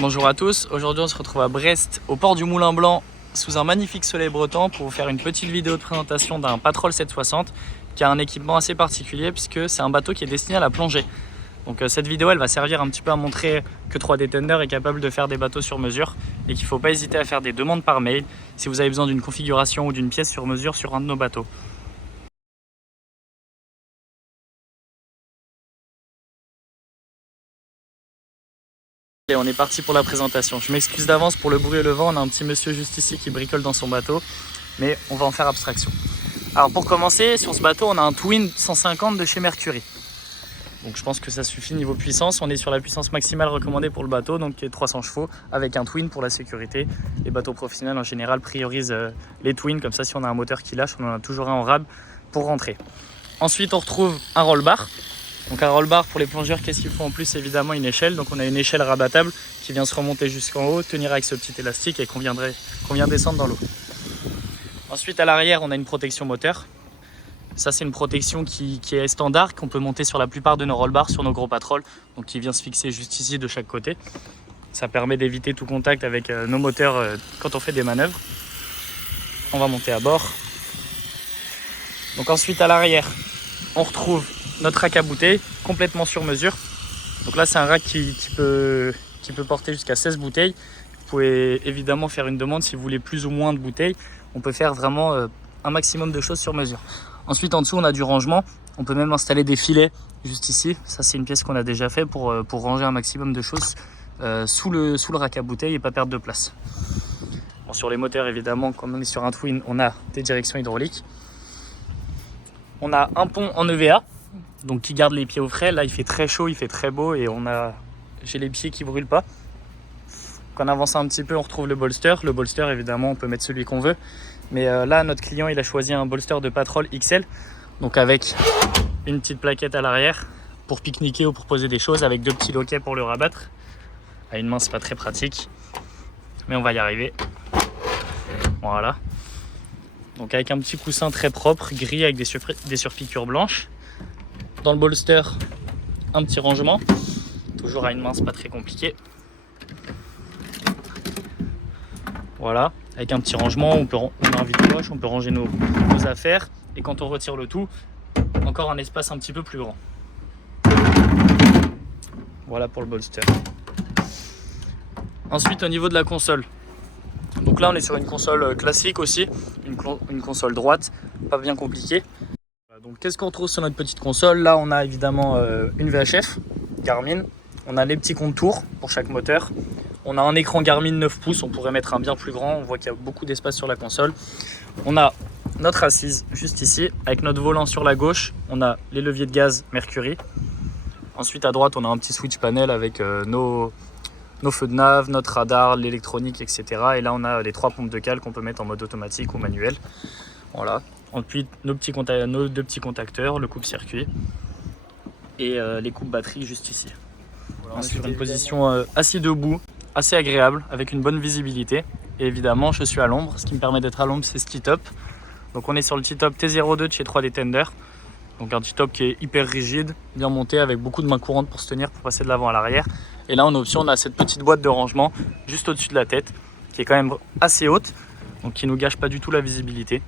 Bonjour à tous, aujourd'hui on se retrouve à Brest, au port du Moulin Blanc, sous un magnifique soleil breton pour vous faire une petite vidéo de présentation d'un Patrol 760 qui a un équipement assez particulier puisque c'est un bateau qui est destiné à la plongée. Donc cette vidéo elle va servir un petit peu à montrer que 3D Tender est capable de faire des bateaux sur mesure et qu'il ne faut pas hésiter à faire des demandes par mail si vous avez besoin d'une configuration ou d'une pièce sur mesure sur un de nos bateaux. Et on est parti pour la présentation. Je m'excuse d'avance pour le bruit et le vent, on a un petit monsieur juste ici qui bricole dans son bateau, mais on va en faire abstraction. Alors pour commencer, sur ce bateau, on a un Twin 150 de chez Mercury. Donc je pense que ça suffit niveau puissance, on est sur la puissance maximale recommandée pour le bateau, donc qui est 300 chevaux, avec un Twin pour la sécurité. Les bateaux professionnels en général priorisent les Twins, comme ça si on a un moteur qui lâche, on en a toujours un en rab pour rentrer. Ensuite on retrouve un roll bar. Donc un roll bar pour les plongeurs, qu'est-ce qu'il faut en plus? Évidemment une échelle, donc on a une échelle rabattable qui vient se remonter jusqu'en haut, tenir avec ce petit élastique et qu'on vient descendre dans l'eau. Ensuite à l'arrière on a une protection moteur. Ça c'est une protection qui est standard, qu'on peut monter sur la plupart de nos roll bars sur nos gros patrols, donc qui vient se fixer juste ici de chaque côté. Ça permet d'éviter tout contact avec nos moteurs quand on fait des manœuvres. On va monter à bord. Donc ensuite à l'arrière on retrouve notre rack à bouteilles complètement sur mesure. Donc là c'est un rack qui peut porter jusqu'à 16 bouteilles. Vous pouvez évidemment faire une demande si vous voulez plus ou moins de bouteilles. On peut faire vraiment un maximum de choses sur mesure. Ensuite en dessous on a du rangement. On peut même installer des filets juste ici. Ça c'est une pièce qu'on a déjà fait pour ranger un maximum de choses sous le rack à bouteilles et pas perdre de place. Bon, sur les moteurs évidemment, comme on est sur un Twin, on a des directions hydrauliques. On a un pont en EVA, donc qui garde les pieds au frais. Là il fait très chaud, il fait très beau et j'ai les pieds qui brûlent pas. Quand on avance un petit peu on retrouve le bolster. Le bolster évidemment on peut mettre celui qu'on veut. Mais là notre client il a choisi un bolster de Patrol XL. Donc avec une petite plaquette à l'arrière pour pique-niquer ou pour poser des choses, avec deux petits loquets pour le rabattre. À une main c'est pas très pratique, mais on va y arriver. Voilà. Donc avec un petit coussin très propre, gris avec des surpiqûres blanches. Dans le bolster, un petit rangement. Toujours à une main, c'est pas très compliqué. Voilà, avec un petit rangement, on a un vide-poche, on peut ranger nos affaires. Et quand on retire le tout, encore un espace un petit peu plus grand. Voilà pour le bolster. Ensuite, au niveau de la console. Donc là, on est sur une console classique aussi, une console droite, pas bien compliquée. Donc qu'est-ce qu'on retrouve sur notre petite console? Là on a évidemment une VHF Garmin, on a les petits contours pour chaque moteur, on a un écran Garmin 9 pouces, on pourrait mettre un bien plus grand, on voit qu'il y a beaucoup d'espace sur la console. On a notre assise juste ici, avec notre volant sur la gauche, on a les leviers de gaz Mercury. Ensuite à droite on a un petit switch panel avec nos feux de nav, notre radar, l'électronique, etc. Et là on a les 3 pompes de cale qu'on peut mettre en mode automatique ou manuel. Voilà. Ensuite, nos deux petits contacteurs, le coupe-circuit et les coupes batterie juste ici. Voilà, on est sur une position assis debout, assez agréable, avec une bonne visibilité. Et évidemment, je suis à l'ombre. Ce qui me permet d'être à l'ombre, c'est ce T-top. Donc on est sur le T-top T02 de chez 3D Tender. Donc un T-top qui est hyper rigide, bien monté, avec beaucoup de mains courantes pour se tenir, pour passer de l'avant à l'arrière. Et là, en option, on a cette petite boîte de rangement juste au-dessus de la tête, qui est quand même assez haute, donc qui ne nous gâche pas du tout la visibilité.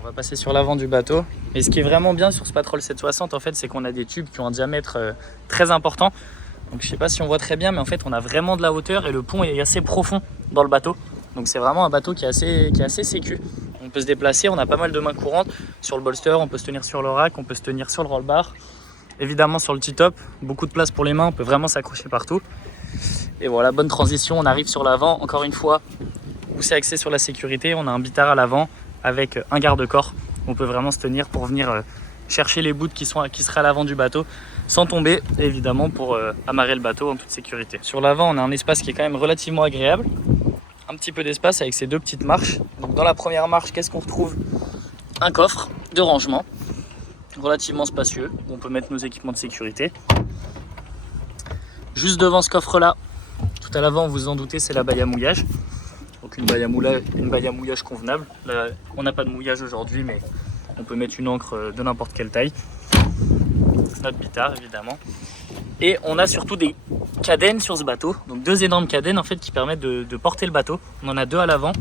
On va passer sur l'avant du bateau. Et ce qui est vraiment bien sur ce Patrol 760, en fait, c'est qu'on a des tubes qui ont un diamètre très important. Donc je sais pas si on voit très bien, mais en fait, on a vraiment de la hauteur et le pont est assez profond dans le bateau. Donc c'est vraiment un bateau qui est assez sécu. On peut se déplacer, on a pas mal de mains courantes. Sur le bolster, on peut se tenir sur le rack, on peut se tenir sur le roll bar. Évidemment sur le T-top, beaucoup de place pour les mains, on peut vraiment s'accrocher partout. Et voilà, bonne transition, on arrive sur l'avant. Encore une fois, où c'est axé sur la sécurité, on a un bitard à l'avant avec un garde-corps. On peut vraiment se tenir pour venir chercher les bouts qui seraient à l'avant du bateau sans tomber, évidemment pour amarrer le bateau en toute sécurité. Sur l'avant, on a un espace qui est quand même relativement agréable. Un petit peu d'espace avec ces deux petites marches. Donc dans la première marche, qu'est-ce qu'on retrouve? Un coffre de rangement relativement spacieux où on peut mettre nos équipements de sécurité. Juste devant ce coffre-là, tout à l'avant, vous vous en doutez, c'est la baille à mouillage. Donc une baille à mouillage convenable. Là, on n'a pas de mouillage aujourd'hui, mais on peut mettre une encre de n'importe quelle taille. Notre bitard évidemment. Et on a surtout des cadennes sur ce bateau. Donc 2 énormes cadennes en fait qui permettent de porter le bateau. On en a 2 à l'avant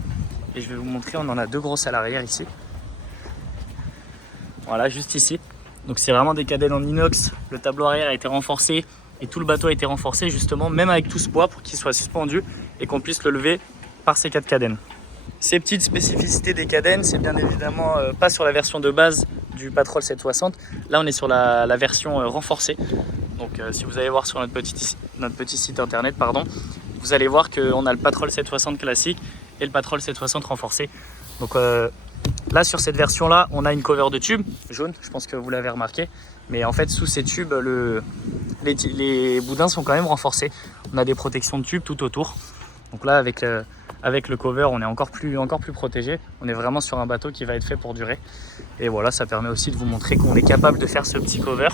et je vais vous montrer, on en a 2 grosses à l'arrière ici. Voilà, juste ici. Donc c'est vraiment des cadennes en inox. Le tableau arrière a été renforcé et tout le bateau a été renforcé justement, même avec tout ce poids pour qu'il soit suspendu et qu'on puisse le lever par ces 4 cadennes. Ces petites spécificités des cadennes, c'est bien évidemment pas sur la version de base du Patrol 760. Là, on est sur la version renforcée. Donc, si vous allez voir sur notre petit site internet, vous allez voir qu'on a le Patrol 760 classique et le Patrol 760 renforcé. Donc là, sur cette version-là, on a une cover de tube jaune. Je pense que vous l'avez remarqué. Mais en fait, sous ces tubes, les boudins sont quand même renforcés. On a des protections de tubes tout autour. Donc là, avec le cover, on est encore plus protégé. On est vraiment sur un bateau qui va être fait pour durer. Et voilà, ça permet aussi de vous montrer qu'on est capable de faire ce petit cover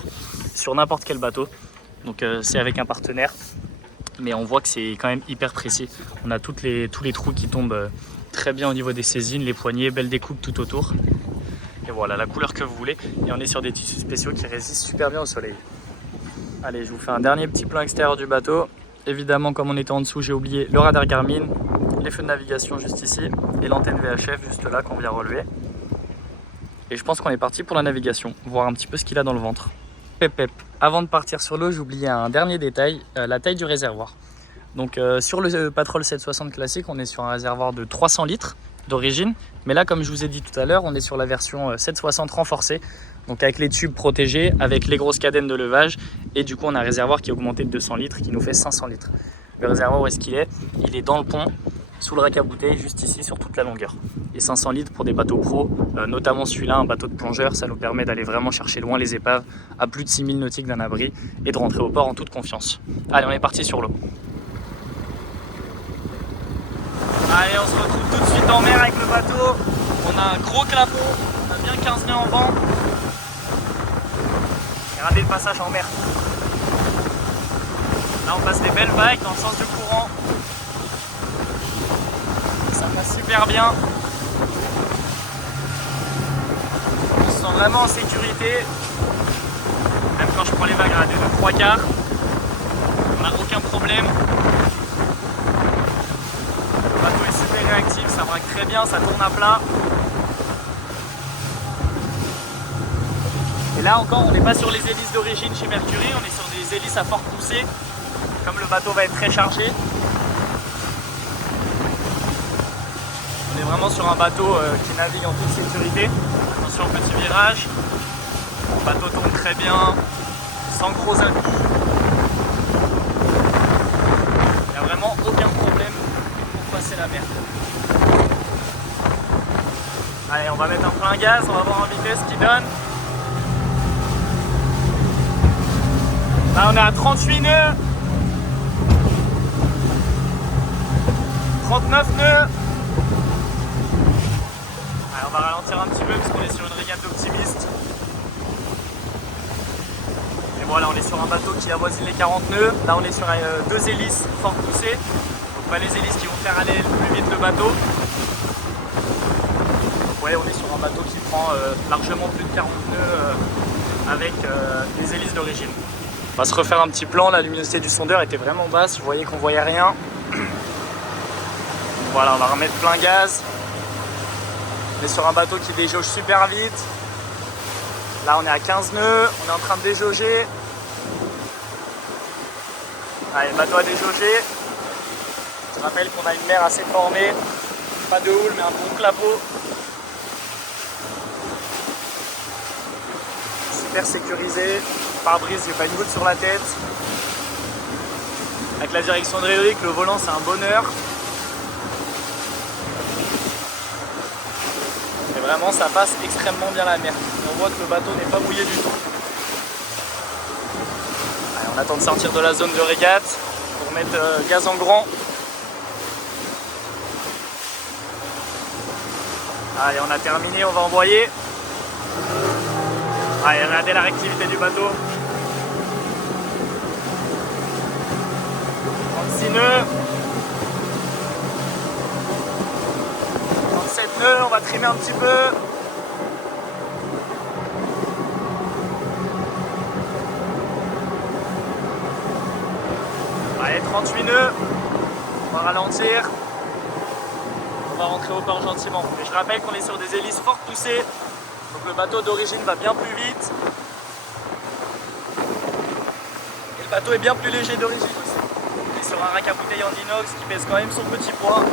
sur n'importe quel bateau. Donc c'est avec un partenaire, mais on voit que c'est quand même hyper précis. On a tous les trous qui tombent très bien au niveau des saisines, les poignées, belle découpe tout autour. Et voilà, la couleur que vous voulez. Et on est sur des tissus spéciaux qui résistent super bien au soleil. Allez, je vous fais un dernier petit plan extérieur du bateau. Évidemment, comme on était en dessous, j'ai oublié le radar Garmin, les feux de navigation juste ici et l'antenne VHF juste là qu'on vient relever. Et je pense qu'on est parti pour la navigation, voir un petit peu ce qu'il a dans le ventre. Pep. Avant de partir sur l'eau, j'ai oublié un dernier détail, la taille du réservoir. Donc sur le Patrol 760 classique, on est sur un réservoir de 300 litres d'origine. Mais là, comme je vous ai dit tout à l'heure, on est sur la version 760 renforcée. Donc avec les tubes protégés, avec les grosses cadennes de levage. Et du coup, on a un réservoir qui est augmenté de 200 litres, qui nous fait 500 litres. Le réservoir, où est-ce qu'il est? Il est dans le pont, sous le rack à bouteilles, juste ici, sur toute la longueur. Et 500 litres pour des bateaux pros, notamment celui-là, un bateau de plongeur, ça nous permet d'aller vraiment chercher loin les épaves, à plus de 6000 nautiques d'un abri, et de rentrer au port en toute confiance. Allez, on est parti sur l'eau. Allez, on se retrouve tout de suite en mer avec le bateau. On a un gros clapot, on a bien 15 nœuds en vent. Regardez le passage en mer. Là, on passe des belles vagues dans le sens du courant. Ça passe super bien. On se sent vraiment en sécurité. Même quand je prends les vagues à 2-3 quarts, on n'a aucun problème. Le bateau est super réactif, ça braque très bien, ça tourne à plat. Et là encore, on n'est pas sur les hélices d'origine chez Mercury, on est sur des hélices à forte poussée, comme le bateau va être très chargé. On est vraiment sur un bateau qui navigue en toute sécurité. Attention au petit virage. Le bateau tourne très bien, sans gros à-coups. Il n'y a vraiment aucun problème pour passer la mer. Allez, on va mettre un plein gaz, on va voir en vitesse ce qu'il donne. Là, on est à 38 nœuds. 39 nœuds. Allez, on va ralentir un petit peu parce qu'on est sur une régate d'optimiste. Et voilà, on est sur un bateau qui avoisine les 40 nœuds. Là, on est sur 2 hélices fort poussées. Donc pas les hélices qui vont faire aller plus vite le bateau. Donc ouais, on est sur un bateau qui prend largement plus de 40 nœuds avec des hélices d'origine. On va se refaire un petit plan, la luminosité du sondeur était vraiment basse, vous voyez qu'on voyait rien. Voilà, on va remettre plein gaz. On est sur un bateau qui déjauge super vite. Là on est à 15 nœuds, on est en train de déjauger. Allez, le bateau a déjaugé. Je rappelle qu'on a une mer assez formée. Pas de houle mais un bon clapot. Super sécurisé. Pare-brise, j'ai pas une goutte sur la tête. Avec la direction hydraulique, le volant c'est un bonheur. Et vraiment ça passe extrêmement bien la mer. On voit que le bateau n'est pas mouillé du tout. Allez, on attend de sortir de la zone de régate pour mettre gaz en grand. Allez, on a terminé, on va envoyer. Allez, regardez la réactivité du bateau. 36 nœuds. 37 nœuds, on va trimer un petit peu. ralentir. On va rentrer au port gentiment. Mais je rappelle qu'on est sur des hélices fort poussées. Donc le bateau d'origine va bien plus vite. Et le bateau est bien plus léger d'origine aussi. On est sur un rack à bouteilles en inox qui pèse quand même son petit poids.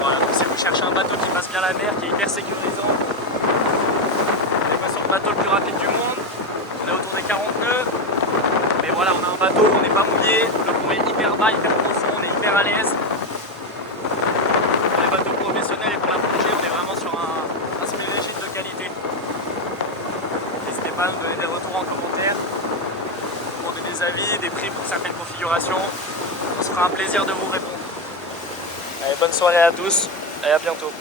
Voilà, donc si vous cherchez un bateau qui passe bien la mer, qui est hyper sécurisant, on est pas sur le bateau le plus rapide du monde. On est autour des 40 nœuds. Mais voilà, on a un bateau, on n'est pas mouillé, le pont est hyper bas, hyper profond, on est hyper à l'aise. Pour les bateaux professionnels et pour la plongée, on est vraiment sur un speed régime de qualité. N'hésitez pas à nous donner des retours en commentaire, demander des avis, des prix pour certaines configurations. On se fera un plaisir de vous répondre. Allez, bonne soirée à tous et à bientôt.